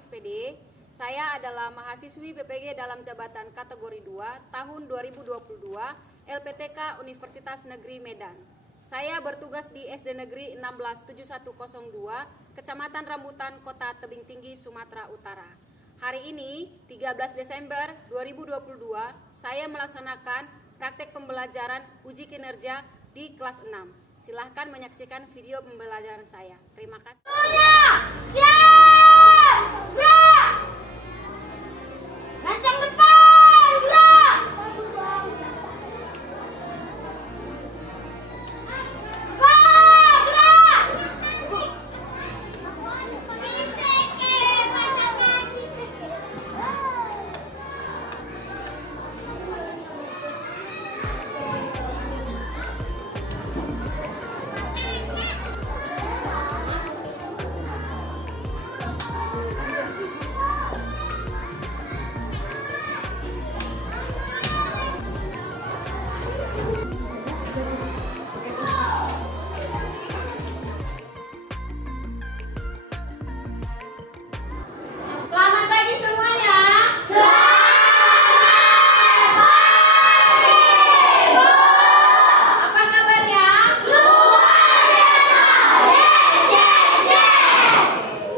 SPD. Saya adalah mahasiswi BPG dalam jabatan kategori 2 tahun 2022 LPTK Universitas Negeri Medan. Saya bertugas di SD Negeri 167102, Kecamatan Rambutan, Kota Tebing Tinggi, Sumatera Utara. Hari ini, 13 Desember 2022, saya melaksanakan praktek pembelajaran uji kinerja di kelas 6. Silahkan menyaksikan video pembelajaran saya. Terima kasih. Lancang depan, gerak! Selamat pagi semuanya. Selamat pagi, Bu. Apa kabarnya? Luar biasa. Yes.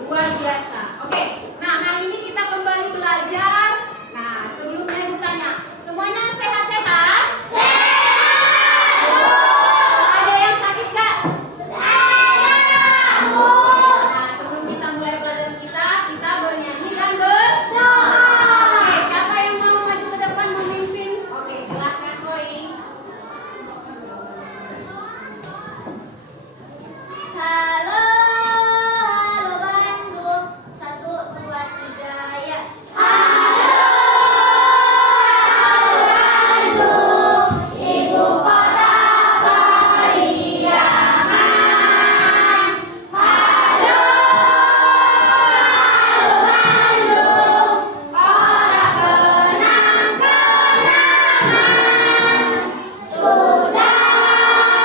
Luar biasa. Oke. Nah, hari ini kita kembali belajar. Nah, sebelumnya Ibu tanya, semuanya sehat-sehat? Sehat, Bu. Ada yang sakit nggak? Ada, Bu. Nah, sebelum kita mulai pelajaran kita bernyanyi dan berdoa. Oke, siapa yang mau maju ke depan memimpin? Oke, silakan Koi. Halo Bandung, 1, 2, 3 ya. Halo Bandung, ibu kota periaman. Halo Bandung, kota kenang-kenangan. Sudah lama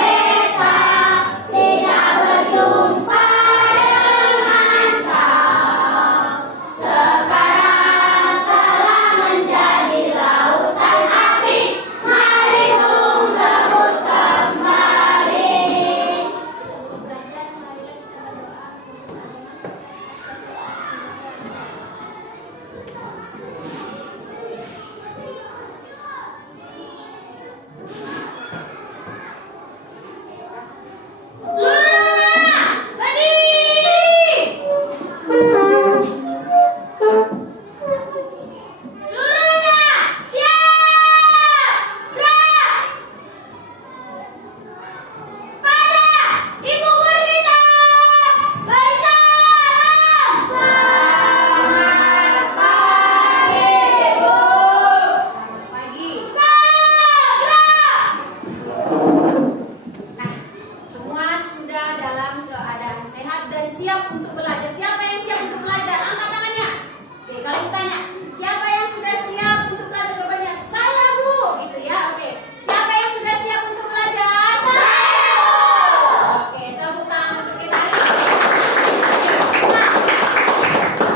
beta tidak berjumpa dengan kau. Sekarang telah menjadi lautan api. Mari bung rebut kembali. Seluruhnya berdiri. Seluruhnya siap. Gerak. Pada ibu guru kita beri salam. Selamat pagi, Bu. Pagi. Gerak. Nah, semua sudah dalam keadaan sehat dan siap untuk belajar. Siapa yang siap untuk belajar? Angkat tangannya. Oke, kalau ditanya, siapa yang sudah siap untuk belajar? Jawabannya, saya, Bu. Gitu ya. Oke. Siapa yang sudah siap untuk belajar? Saya, Bu. Oke, tepuk tangan untuk kita. Nah,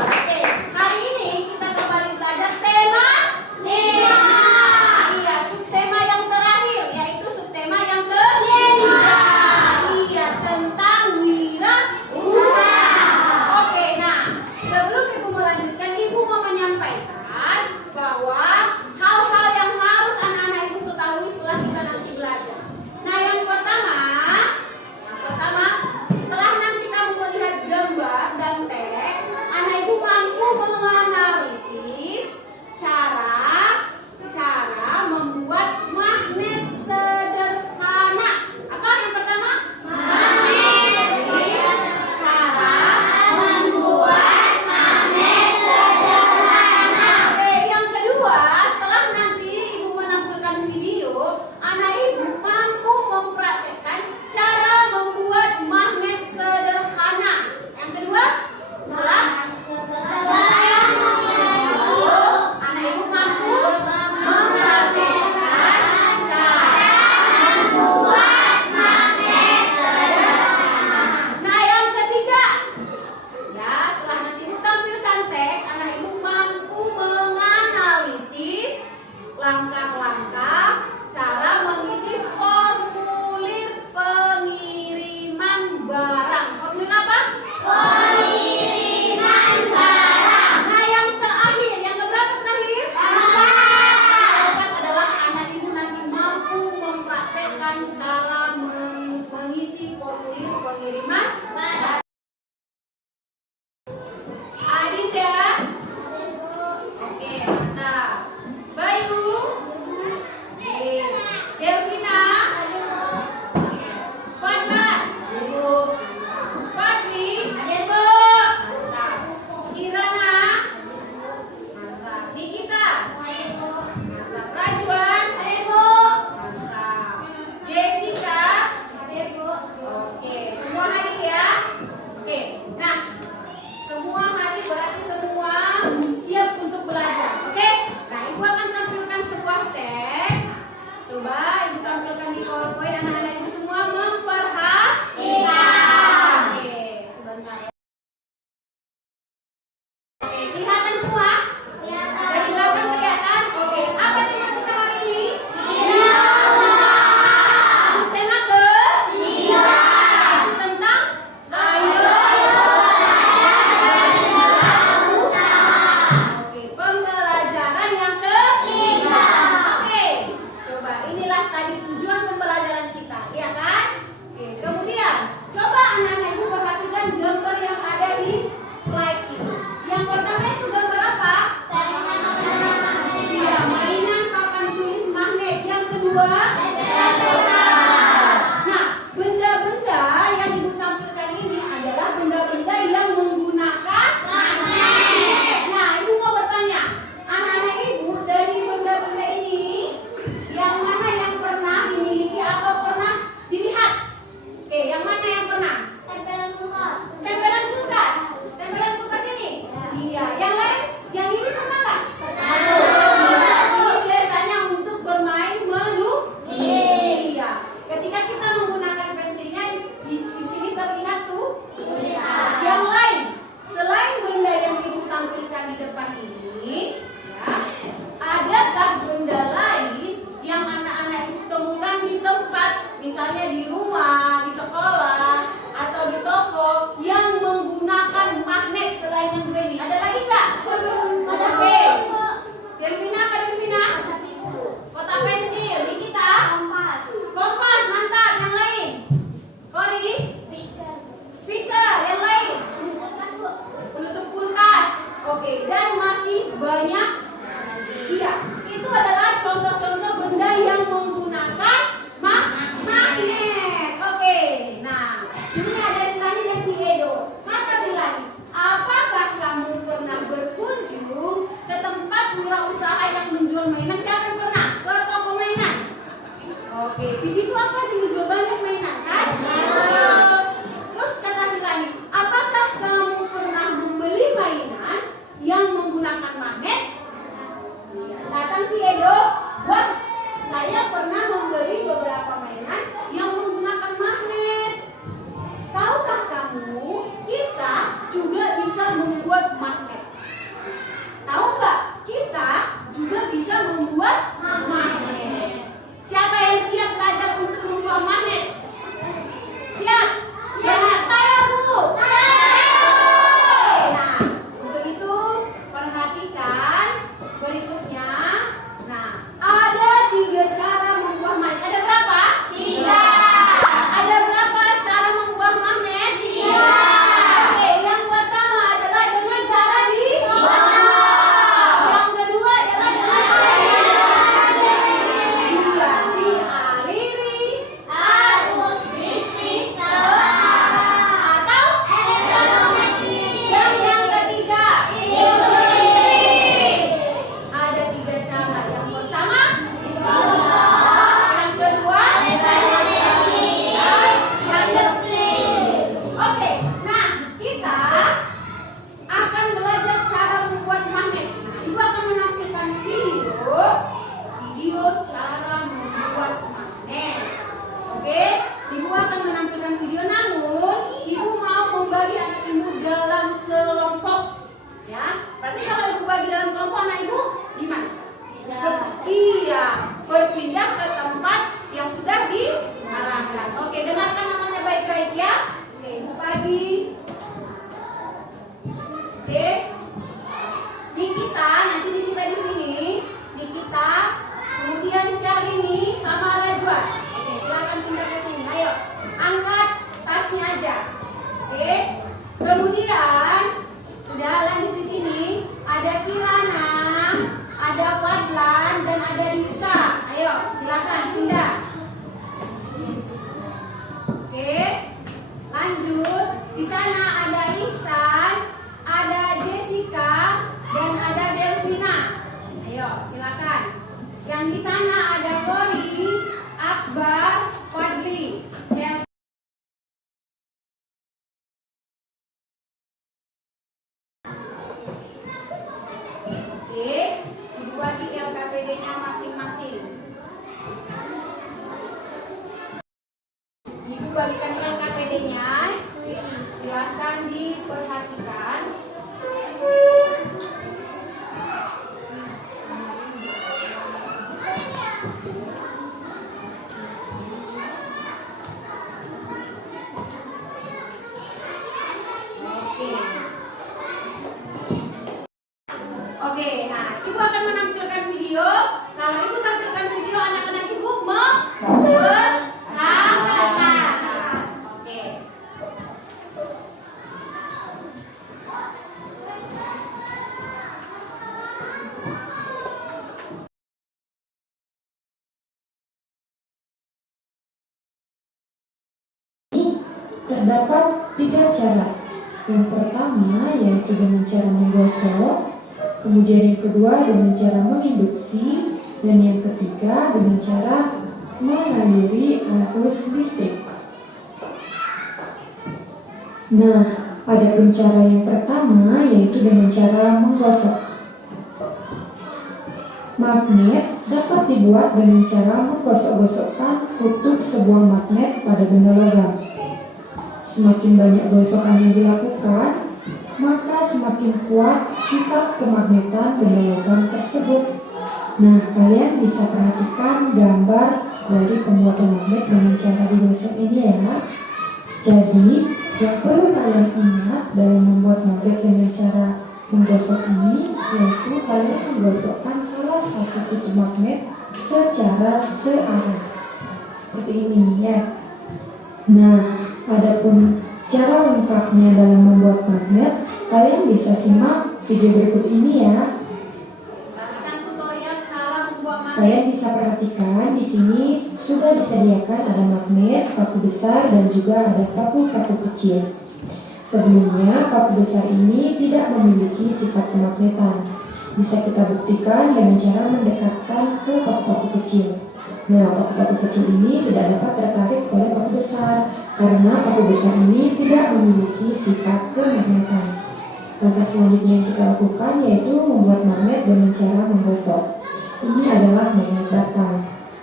oke, hari ini kita kembali belajar tema Lima. Iya, subtema yang terakhir, yaitu subtema yang ketiga. Iya, tentang wirausaha. Oke, nah, sebelum Ibu melanjutkan, Ibu mau menyampaikan bahwa hal-hal yang harus anak-anak Ibu ketahui setelah kita nanti belajar. Nah, yang pertama, setelah nanti kamu melihat gambar dan teks, anak Ibu mampu menganalisis cara membuat magnet sederhana. Apa yang pertama? Cara membuat magnet sederhana. Oke, yang kedua, wirausaha yang menjual mainan. Siapa yang pernah ke toko mainan? Oke, di situ apa aja dijual? Banyak mainan kan? Terus kata si Lani, apakah kamu pernah membeli mainan yang menggunakan magnet? Datang si Edo, wah, saya pernah membeli beberapa mainan yang menggunakan magnet. Tahukah kamu, kita juga bisa membuat magnet. Tahu nggak? Kita juga bisa membuat magnet. Siapa yang siap belajar untuk membuat magnet? Siap? Ya, saya Bu. Nah, untuk itu perhatikan berikutnya. Nah, ada 3 cara membuat magnet. Ada berapa? 3. Ada berapa cara membuat magnet? 3. Oke, yang pertama adalah dengan cara di yang kedua adalah dengan cara dialiri arus listrik atau elektromagnetik. Dan yang ketiga ada 3 cara. Yang pertama yang kedua yang ketiga. Oke, nah kita akan belajar cara membuat magnet. Nah, Ibu akan menampilkan video cara membuat magnet. Oke, Ibu akan menampilkan video, namun Ibu mau membagi anak Ibu dalam kelompok. Ya, berarti kalau Ibu bagi dalam kelompok, anak Ibu gimana? Iya, berpindah ke tempat yang sudah diarahkan. Oke, dengarkan namanya baik-baik ya. Oke, Ibu bagi. Oke, Nikita, nanti Nikita di sini, Nikita, kemudian Syalini sama Rajwa. Oke, silakan pindah ke sini. Ayo, angkat tasnya aja. Oke, kemudian udah lanjut di sini. Ada Kirana, ada Fadlan dan ada Dita. Ayo, silakan pindah. Oke, lanjut. Di sana ada Ihsan, ada Jessica, dan ada Delvina. Ayo, silakan. Yang di sana ada Kori, Akbar, Fadli, Chelsea. Oke, Ibu bagi LKPD-nya masing-masing. Ibu bagikan LKPD-nya. Silakan diperhatikan. Oke, nah Ibu akan menampilkan video. Kalau Ibu tampilkan video, anak-anak Ibu memperhatikan. Oke. Terdapat 3 cara. Yang pertama yaitu dengan cara menggosok, kemudian yang kedua dengan cara menginduksi, dan yang ketiga dengan cara mengaliri arus listrik. Nah, pada cara yang pertama yaitu dengan cara menggosok. Magnet dapat dibuat dengan cara menggosok-gosokkan kutub sebuah magnet pada benda logam. Semakin banyak gosokan yang dilakukan, maka semakin kuat sifat kemagnetan benda logam tersebut. Nah, kalian bisa perhatikan gambar dari pembuatan magnet dengan cara digosok ini ya. Jadi, yang perlu kalian ingat dalam membuat magnet dengan cara menggosok ini, yaitu kalian menggosokkan salah satu kutub magnet secara searah. Seperti ini ya. Nah, adapun cara lengkapnya dalam membuat magnet, kalian bisa simak video berikut ini ya. Bagikan tutorial cara membuat magnet. Kalian bisa perhatikan di sini sudah disediakan ada magnet, paku besar, dan juga ada paku-paku kecil. Sebelumnya, paku besar ini tidak memiliki sifat kemagnetan. Bisa kita buktikan dengan cara mendekatkan ke paku-paku kecil. Nah, paku-paku kecil ini tidak dapat tertarik oleh paku besar karena paku besar ini tidak memiliki sifat kemagnetan. Langkah selanjutnya yang kita lakukan yaitu membuat magnet dengan cara menggosok. Ini adalah magnet batang.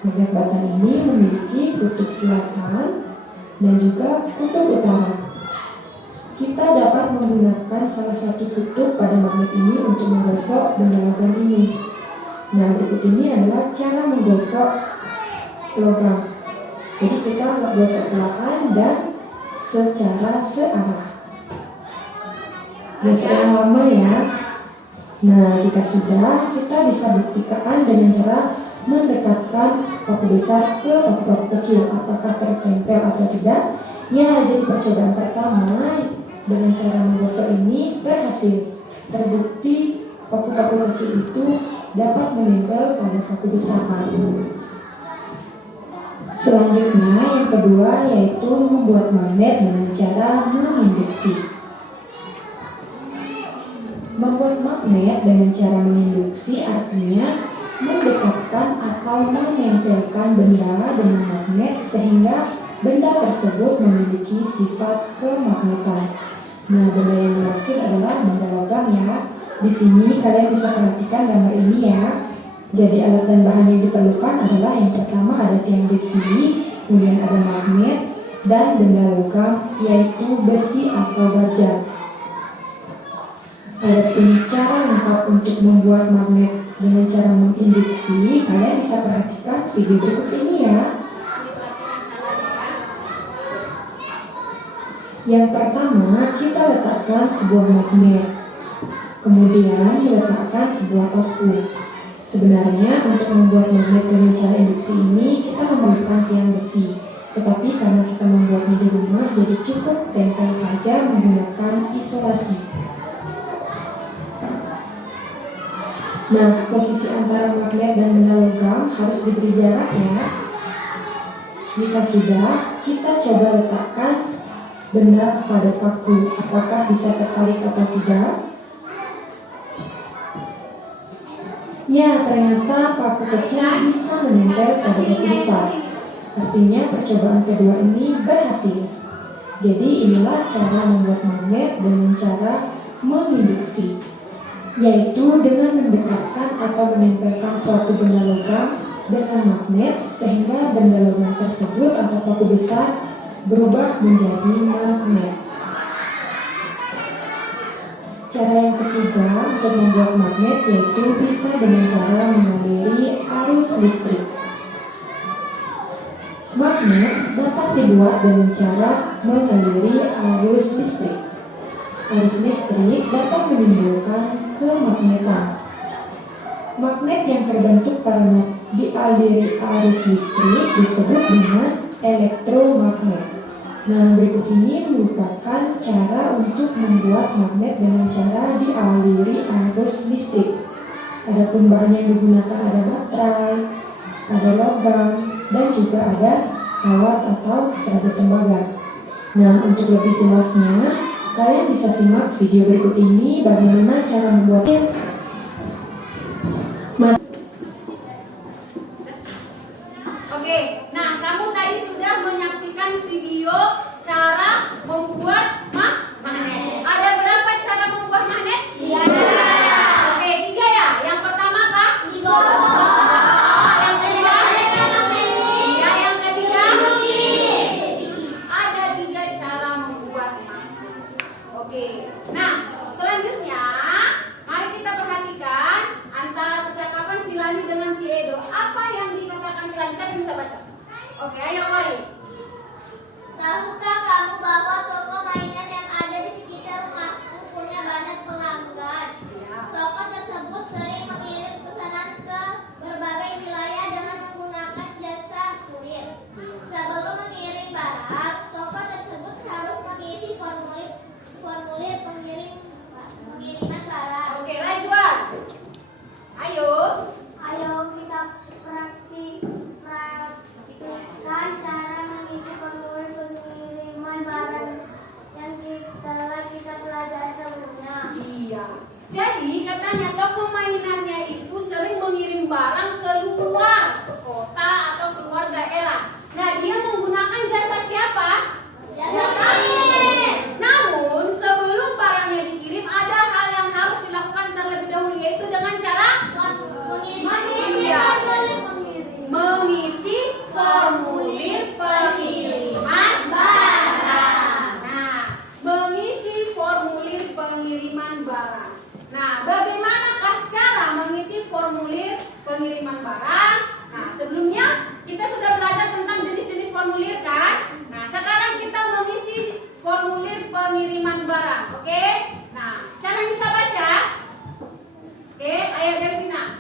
Magnet batang ini memiliki kutub selatan dan juga kutub utara. Kita dapat menggunakan salah satu kutub pada magnet ini untuk menggosok benda logam ini. Nah, berikut ini adalah cara menggosok logam. Jadi kita menggosok perlahan dan secara searah. Gosok yang lama ya. Nah, jika sudah, kita bisa buktikan dengan cara mendekatkan paku besar ke paku-paku kecil. Apakah tertempel atau tidak? Ya, jadi percobaan pertama dengan cara menggosok ini berhasil. Terbukti paku-paku kecil itu dapat menempel pada paku besar. Selanjutnya yang kedua yaitu membuat magnet dengan cara menginduksi. Membuat magnet dengan cara menginduksi artinya mendekatkan atau menempelkan benda dengan magnet sehingga benda tersebut memiliki sifat kemagnetan. Nah, benda yang dimaksud adalah benda logam ya. Di sini kalian bisa perhatikan gambar ini ya. Jadi alat dan bahan yang diperlukan adalah yang pertama ada tiang besi, kemudian ada magnet dan benda logam yaitu besi atau baja. Adapun cara lengkap untuk membuat magnet dengan cara menginduksi, kalian bisa perhatikan video berikut ini ya. Yang pertama, kita letakkan sebuah magnet. Kemudian diletakkan sebuah paku. Sebenarnya untuk membuat magnet dengan cara induksi ini, kita memerlukan tiang besi. Tetapi karena kita membuatnya di rumah, jadi cukup tempel saja menggunakan isolasi. Nah, posisi antara magnet dan benda logam harus diberi jarak ya. Jika sudah, kita coba letakkan benda pada paku. Apakah bisa tertarik atau tidak? Ya, ternyata paku kecil bisa menempel pada paku besar. Artinya percobaan kedua ini berhasil. Jadi inilah cara membuat magnet dengan cara menginduksi, yaitu dengan mendekatkan atau menempelkan suatu benda logam dengan magnet sehingga benda logam tersebut atau paku besar berubah menjadi magnet. Cara yang ketiga untuk membuat magnet yaitu bisa dengan cara mengaliri arus listrik. Magnet dapat dibuat dengan cara mengaliri arus listrik. Arus listrik dapat menimbulkan kemagnetan. Magnet yang terbentuk karena dialiri arus listrik disebut dengan elektromagnet. Nah, berikut ini merupakan cara untuk membuat magnet dengan cara dialiri arus listrik. Adapun bahan yang digunakan ada baterai, ada logam, dan juga ada kawat atau serabut tembaga. Nah, untuk lebih jelasnya, kalian bisa simak video berikut ini bagaimana cara membuatnya. Oke, nah kamu tadi sudah menyaksikan video cara membuat magnet. Ada berapa cara membuat magnet? Iya. Oke, 3 ya. Yang pertama apa? Digosok. Yang kedua? Ya, yang ketiga? Ada 3 cara membuat magnet. Oke, nah selanjutnya mari kita perhatikan antara percakapan si Lani dengan si Edo. Apa yang dikatakan si Lani? Siapa yang bisa baca? Oke, ayo Kori. Tahukah kamu bahwa toko mainan yang ada di sekitar rumahku punya banyak pelanggan? Toko tersebut sering mengirim pesanan ke berbagai wilayah dengan menggunakan jasa kurir. Sebelum mengirim barang, toko tersebut harus mengisi formulir pengiriman barang. Oke, Rajwan. Ayo. Ayo kita praktikkan cara mengisi formulir pengiriman barang yang telah kita pelajari sebelumnya. Iya. Jadi kata biasanya toko mainannya itu sering mengirim barang ke luar kota atau keluar daerah. Nah, dia menggunakan jasa siapa? Jasa kurir. Namun, sebelum barangnya dikirim, ada hal yang harus dilakukan terlebih dahulu, yaitu dengan cara mengisi formulir pengiriman barang. Nah, mengisi formulir pengiriman barang. Nah, bagaimanakah cara mengisi formulir pengiriman barang? Nah, sebelumnya kita sudah belajar tentang jenis-jenis formulir kan? Nah, sekarang kita mengisi formulir pengiriman barang. Oke? Nah, siapa yang bisa baca? Oke, ayo Delvina.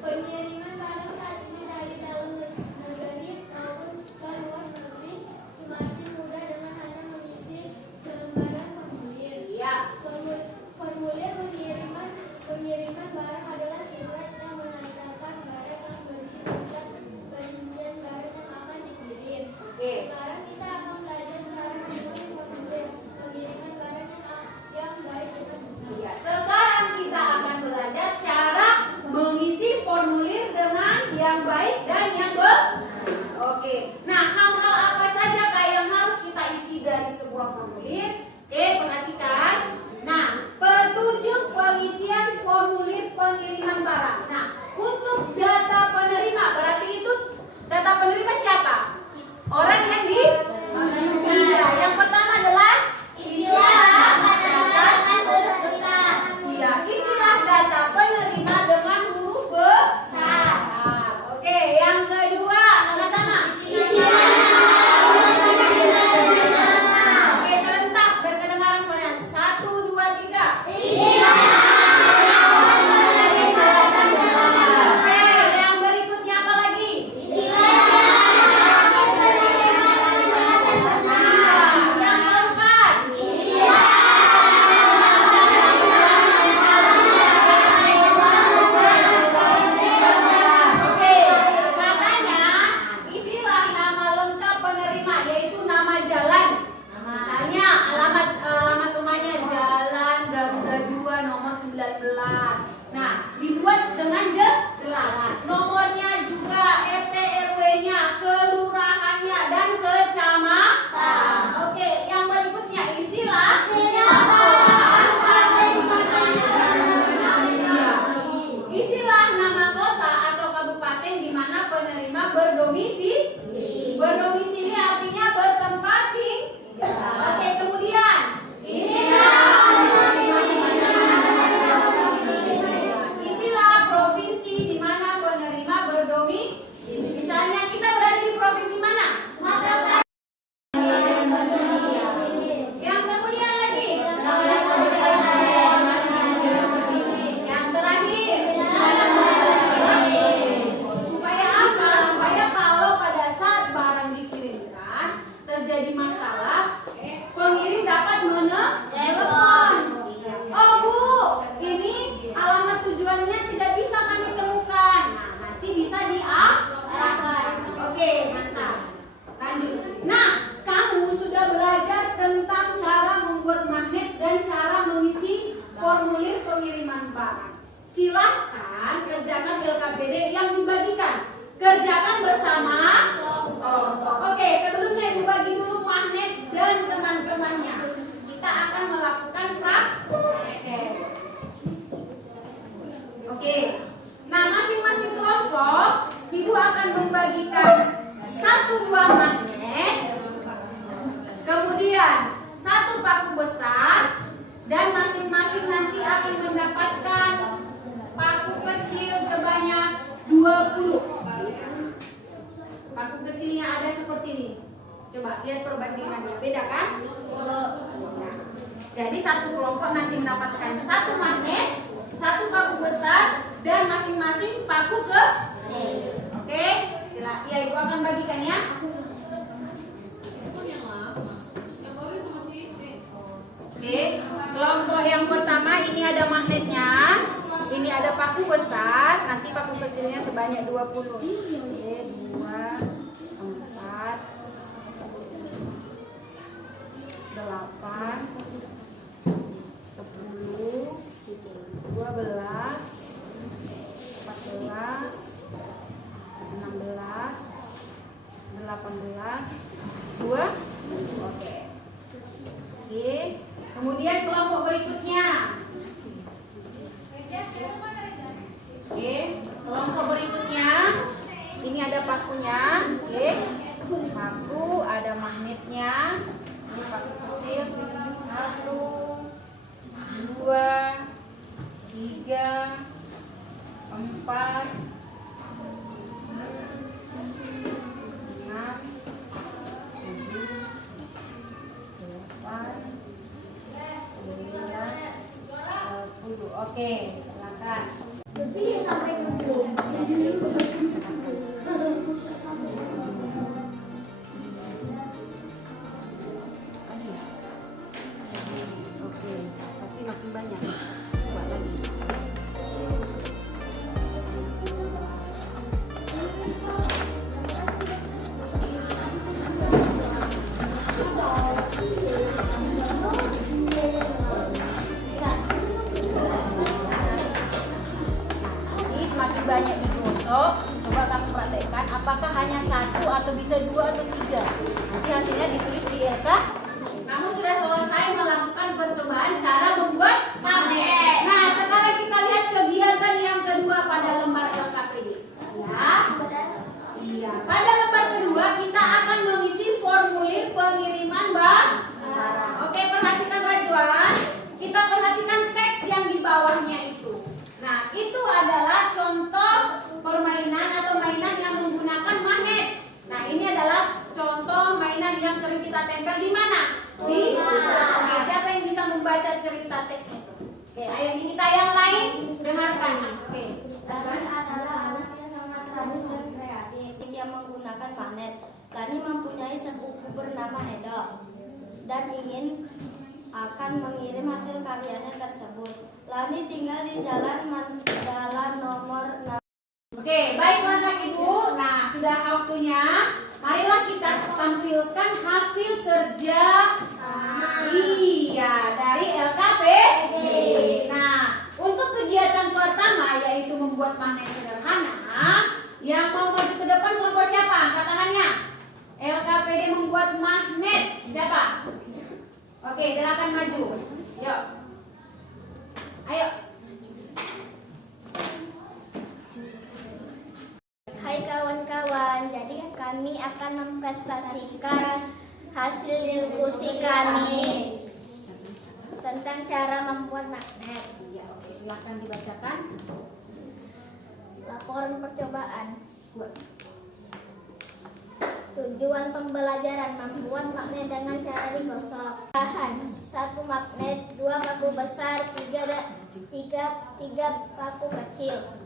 Pengiriman barang saat ini dari dalam negeri maupun ke luar negeri semakin mudah dengan hanya mengisi selembaran formulir. Iya. Formulir pengiriman barang adalah surat yang menandakan barang yang berisi tentang perincian barang yang akan dikirim. Oke. Sekarang kita akan belajar cara mengisi formulir pengiriman barang yang baik dan benar. Iya, sekarang kita akan belajar cara mengisi formulir dengan yang baik dan yang benar. Oke. Nah, hal-hal apa saja Kak yang harus kita isi dari sebuah formulir? Oke, perhatikan. Nah, petunjuk pengisian formulir pengiriman barang. Nah, untuk data penerima, berarti itu data penerima siapa? Orang yang dituju. Yang pertama adalah ya, isilah data penerima dengan huruf besar. Oke, yang kedua sama-sama. Oke, serentak berkedengaran suaranya. 1, 2, 3. Oke, yang berikutnya apa lagi? Nah, yang keempat. Oke, katanya isilah nama lengkap penerima, yaitu nama jalan. Misalnya alamat rumahnya Jalan Garuda 2 nomor 19. Nah, dibuat dengan jelas. Nomornya juga RT RW-nya, kelurahannya dan kecamatan. Oke, yang berikutnya isilah isilah nama kota atau kabupaten di mana penerima berdomisili. Berdomisili artinya bertempat tinggal. Oke, kemudian isilah provinsi di mana penerima berdomisili. Misalnya kita berada di provinsi mana? Yang kemudian lagi. Yang terakhir. Supaya apa? Supaya kalau pada saat barang dikirimkan terjadi masalah, pengirim dapat menelepon. Oh Bu, ini alamat tujuannya tidak bisa kami temukan. Nah, nanti bisa diarahkan. Oke, mantap. Lanjut. Nah, kamu sudah belajar tentang cara membuat magnet dan cara mengisi formulir pengiriman barang. Silahkan kerjakan LKPD yang dibagikan. Kerjakan bersama kelompok. Oke, sebelumnya Ibu bagi dulu magnet dan teman-temannya. Kita akan melakukan praktek. Oke. Nah, masing-masing kelompok Ibu akan membagikan satu buah magnet, kemudian satu paku besar, dan masing-masing nanti akan mendapatkan paku kecil sebanyak 20. Paku kecilnya ada seperti ini. Coba lihat perbandingannya, beda kan? Nah, jadi satu kelompok nanti mendapatkan satu magnet, satu paku besar, dan masing-masing paku kecil. Oke, ya Ibu akan bagikan ya. Oke, kelompok yang pertama ini ada magnetnya, ini ada paku besar, nanti paku kecilnya sebanyak 20. Oke, 2, 4, 8, 10, 12, pakunya. Oke. Paku ada magnetnya. Ini paku kecil. 1, 2, 3, 4, 6, 7, 8, 9, 10. Oke, silakan. Lebih sampai 20. Oke, tapi makin banyak. Coba lagi. Ini semakin banyak digosok. Coba kamu praktekkan apakah hanya 1 atau bisa 2 atau 3. Nanti hasilnya ditulis di LK. Kamu sudah selesai melakukan percobaan cara membuat magnet. Nah, sekarang kita lihat kegiatan yang kedua pada lembar LKPD. Ya. Iya. Pada lembar kedua kita akan mengisi formulir pengiriman barang. Oke, perhatikan Rajwan. Kita perhatikan teks yang di bawahnya itu. Nah, itu adalah contoh permainan atau mainan yang menggunakan magnet. Nah, ini adalah contoh mainan yang sering kita tempel di mana? Di Oke, siapa yang bisa membaca cerita teksnya itu? Oke, ayo ini kita yang lain dengarkan. Oke. Lani adalah anak yang sangat rajin dan kreatif yang menggunakan magnet. Lani mempunyai sepupu bernama Edo dan ingin akan mengirim hasil karyanya tersebut. Lani tinggal di jalan nomor 6. Oke, baiklah anak ibu. Nah, sudah waktunya. Marilah kita tampilkan hasil kerja iya dari LKPD. Nah, untuk kegiatan pertama yaitu membuat magnet sederhana. Yang mau maju ke depan kelompok siapa? Angkat tangannya. LKPD membuat magnet. Siapa? Oke, silakan maju. Yuk. Ayo. Hai kawan-kawan, jadi kami akan mempresentasikan hasil diskusi kami tentang cara membuat magnet. Iya, oke, silakan dibacakan. Laporan percobaan. Tujuan pembelajaran membuat magnet dengan cara digosok. Bahan: 1 magnet, 2 paku besar, 3 paku kecil.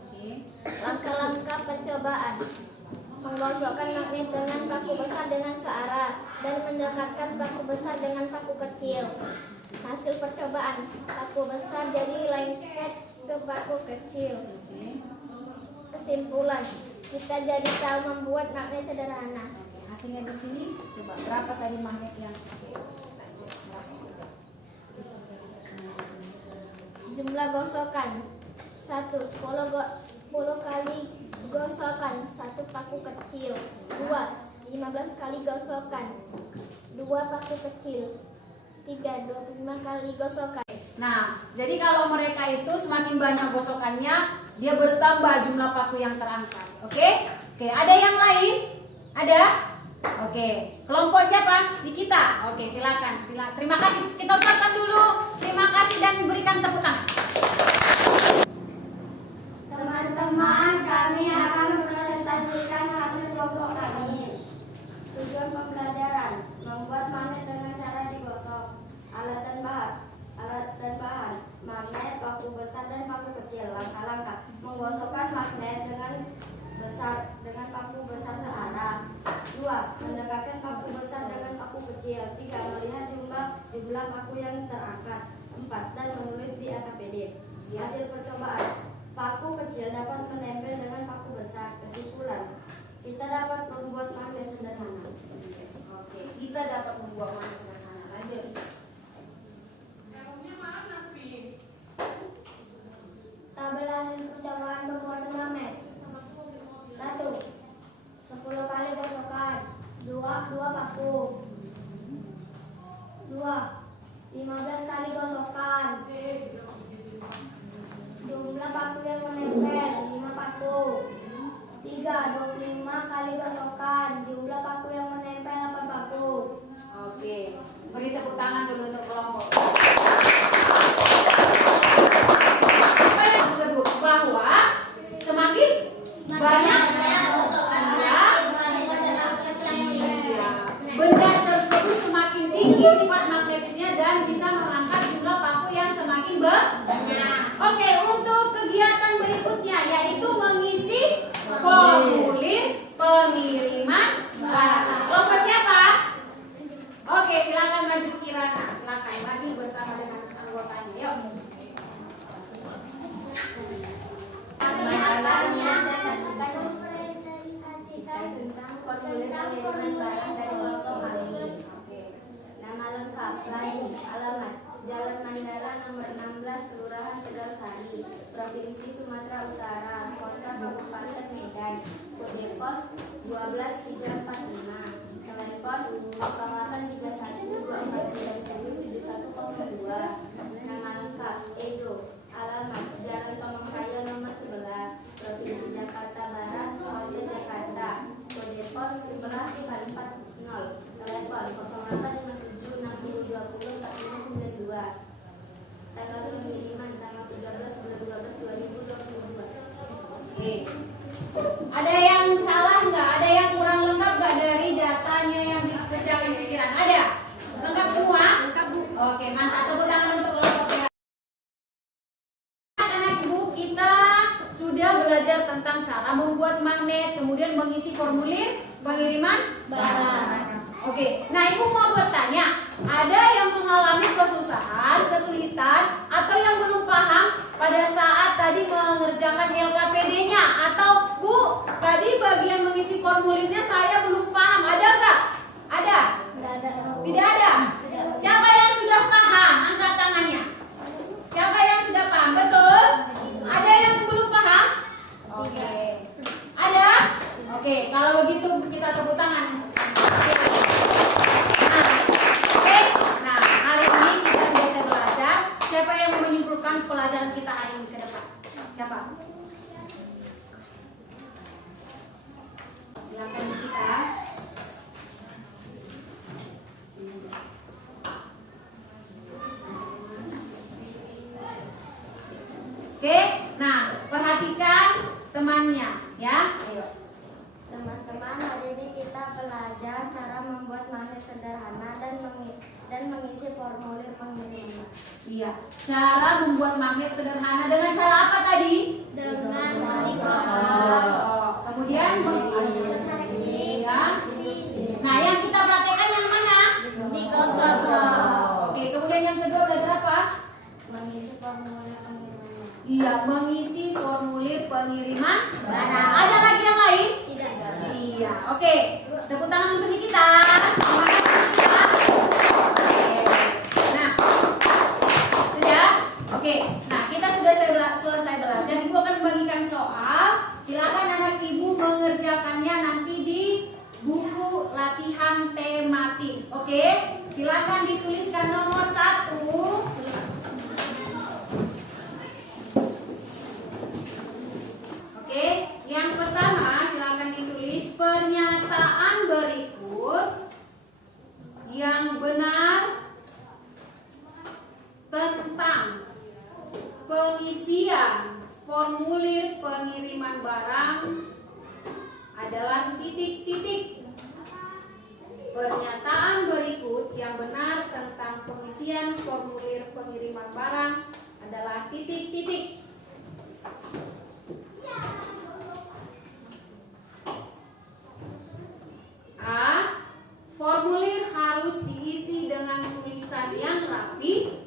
Langkah-langkah percobaan: menggosokkan magnet dengan paku besar dengan searah dan mendekatkan paku besar dengan paku kecil. Hasil percobaan: paku besar jadi lengket ke paku kecil. Kesimpulan: kita jadi tahu membuat magnet sederhana. Hasilnya di sini. Coba berapa tadi magnet yang Jumlah gosokan: 1. 10 kali gosokan 1 paku kecil. 2. 15 kali gosokan 2 paku kecil. 3. 25 kali gosokan. Nah, jadi kalau mereka itu semakin banyak gosokannya, dia bertambah jumlah paku yang terangkat. Oke? Oke, ada yang lain? Ada? Oke, kelompok siapa? Di kita. Oke, silakan. Terima kasih. Kita ucapkan dulu terima kasih dan berikan tepuk tangan. Teman-teman, kami akan mempresentasikan hasil kelompok kami. Tujuan pembelajaran: membuat magnet dengan cara digosok. Alat dan bahan: magnet, paku besar dan paku kecil. Langkah-langkah: menggosokkan magnet dengan paku besar searah. 2. Mendekatkan paku besar dengan paku kecil. 3. Melihat jumlah paku yang terangkat. 4. Dan menulis di LKPD. Hasil percobaan: paku kecil dapat menempel dengan paku besar. Kesimpulan: kita dapat membuat magnet sederhana. Oke, kita dapat membuat magnet sederhana. Lanjut. Tabel hasil percobaan pembuatan magnet. 1. 10 kali gosokan 2 paku. 2. 15 kali gosokan. Jumlah paku yang menempel 5 paku. 3. 25 kali kali gosokan. Jumlah paku yang menempel 8 paku. Oke, beri tepuk tangan dulu untuk kelompok. Apa yang disebut bahwa semakin banyak benda tersebut semakin tinggi sifat magnetisnya dan bisa mengangkat jumlah paku yang semakin banyak. Oke, untuk kegiatan berikutnya yaitu mengisi formulir pengiriman barang. Kelompok siapa? Oke, silakan maju Kirana. Silakan maju bersama dengan anggotanya. Yuk. Tentang formulir pengiriman barang dari kelompok kami. Nama lengkap, lain, alamat, Jalan Mandala nomor 16, Kelurahan Tegalsari, Provinsi Sumatera Utara, Kota Kabupaten Medan, kode pos 12345, telepon 083124907102. Nama lengkap, Edo, alamat, Jalan Tomang Raya nomor 11, Provinsi Jakarta Barat, Kota Jakarta, kode pos 11440, telepon 085760204592. Tanggal pengiriman tanggal 13 bulan 12 2022. Oke. Ada yang salah nggak? Ada yang kurang lengkap nggak dari datanya yang dikerjakan si Kiran? Ada? Lengkap semua? Lengkap, Bu. Oke, mantap. Tepuk tangan untuk kelompok ya. Anak Ibu, kita sudah belajar tentang cara membuat magnet, kemudian mengisi formulir pengiriman barang. Oke, nah Ibu mau bertanya, ada yang mengalami kesusahan, kesulitan, atau yang belum paham pada saat tadi mengerjakan LKPD-nya? Atau Bu, tadi bagian mengisi formulirnya saya belum paham, ada nggak? Ada? Tidak ada? Siapa yang sudah paham? Angkat tangannya. Siapa yang sudah paham? Betul? Ada yang belum paham? Oke. Ada? Oke, kalau begitu kita tepuk tangan. Nah, hari ini kita sudah belajar. Siapa yang mau menyimpulkan pelajaran kita hari ini ke depan? Siapa? Silakan kita. Oke, nah perhatikan temannya, ya. Ayo. Teman-teman, hari ini kita belajar cara membuat magnet sederhana dan mengisi formulir pengiriman. Iya, cara membuat magnet sederhana dengan cara apa tadi? Dengan Oh, kemudian iya. Nah, yang kita praktekkan yang mana? digosok. Oke, kemudian yang kedua belajar apa? Mengisi formulir pengiriman. Iya, mengisi formulir pengiriman barang. Ada lagi yang lain? Tidak. Iya, oke. Tepuk tangan untuk kita. Nah, sudah? Oke. Nah, kita sudah selesai belajar. Ibu akan membagikan soal. Silakan anak Ibu mengerjakannya nanti di buku latihan tematik. Oke? Silakan dituliskan nomor 1. Oke, yang pertama silakan ditulis pernyataan berikut yang benar tentang pengisian formulir pengiriman barang adalah titik-titik. Pernyataan berikut yang benar tentang pengisian formulir pengiriman barang adalah titik-titik. A. Formulir harus diisi dengan tulisan yang rapi.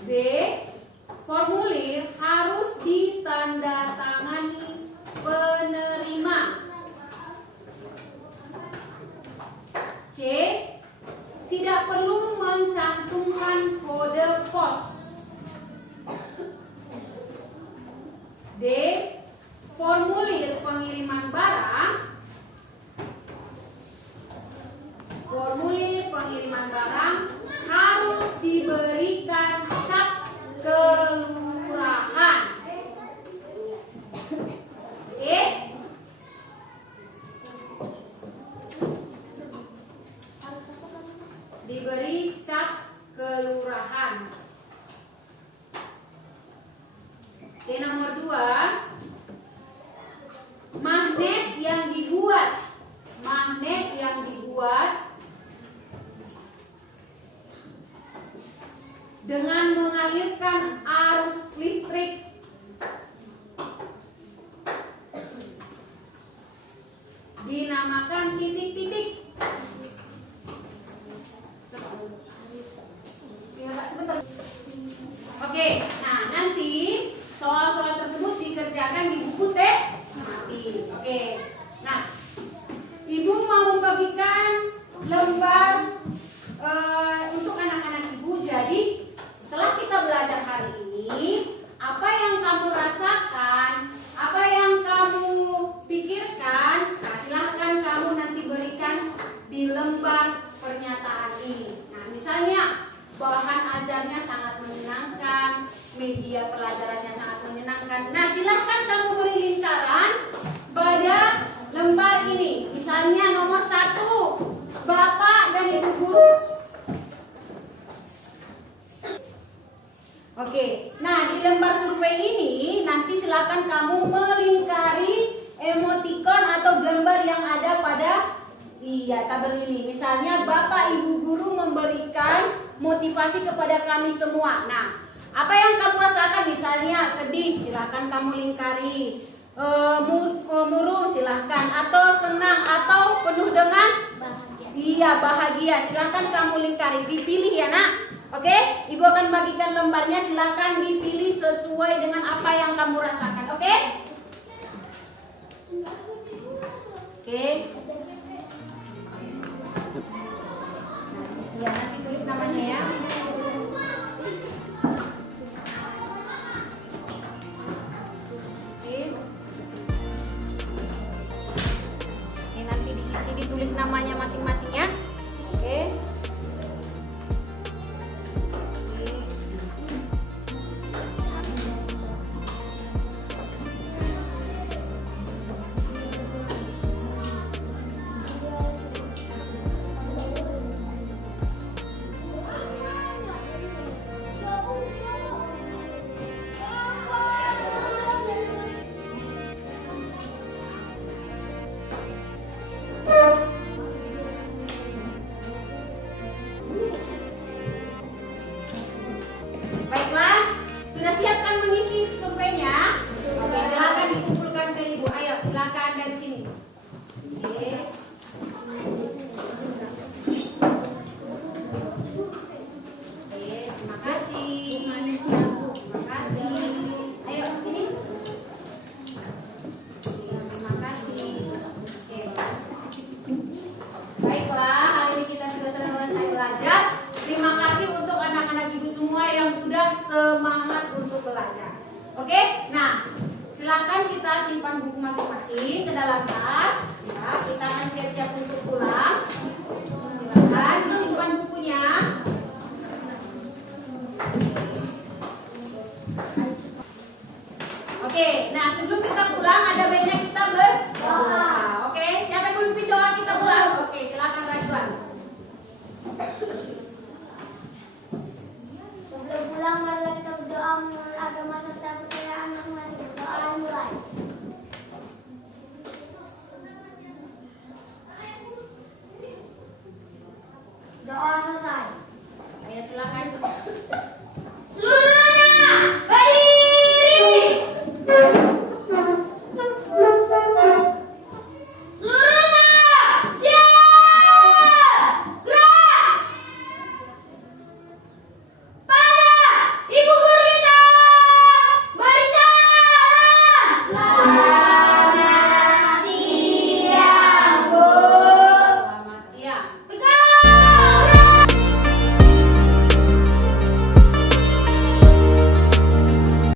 B. Formulir harus ditandatangani penerima. C. Tidak perlu mencantumkan kode pos. D. Formulir pengiriman barang harus diberikan cap kelurahan. Oke, nomor 2. Magnet yang dibuat dengan mengalirkan arus listrik dinamakan titik-titik. Oke, nah nanti soal-soal tersebut dikerjakan di buku tematik. Oke, nah Ibu mau membagikan lembar untuk anak-anak Ibu. Jadi setelah kita belajar hari ini, apa yang kamu rasakan, apa yang kamu pikirkan, nah, silahkan kamu nanti berikan di lembar pernyataan ini. Nah, misalnya bahan ajarnya sangat menyenangkan, media pelajarannya sangat menyenangkan. Nah, silahkan kamu beri lingkaran pada lembar ini. Misalnya nomor 1, Bapak dan Ibu Guru. Oke, nah di lembar survei ini nanti silakan kamu melingkari emoticon atau gambar yang ada pada tabel ini. Misalnya Bapak Ibu Guru memberikan motivasi kepada kami semua. Nah, apa yang kamu rasakan? Misalnya sedih, silahkan kamu lingkari. Murung silahkan, atau senang, atau penuh dengan bahagia. Silahkan kamu lingkari, dipilih ya nak. Oke, Ibu akan bagikan lembarnya, silahkan dipilih sesuai dengan apa yang kamu rasakan. Oke? Oke. Nah, nanti tulis namanya ya. Nanti diisi, ditulis namanya masing-masing ya. Oke. Baiklah, sudah siapkan mengisi surveinya? Oke, silakan dikumpulkan ke Ibu. Ayo, silakan dari sini. Oke. Oke, terima kasih. Terima kasih. Ayo, sini. Terima kasih. Oke. Baiklah, hari ini kita sudah selesai belajar. Terima kasih untuk anak-anak Ibu semua yang sudah semangat untuk belajar. Oke, nah silakan kita simpan buku masing-masing ke dalam tas. Ya, kita akan siap-siap untuk pulang. Silakan disimpan bukunya. Oke, nah sebelum kita pulang ada baiknya kita berdoa. Oke, siapa yang memimpin doa kita pulang? Oke, silakan Rajwan. Sebelum pulang, marilah kita berdoa menurut agama serta kepercayaan masing-masing. Doa mulai. Doa selesai. Ayo silakan.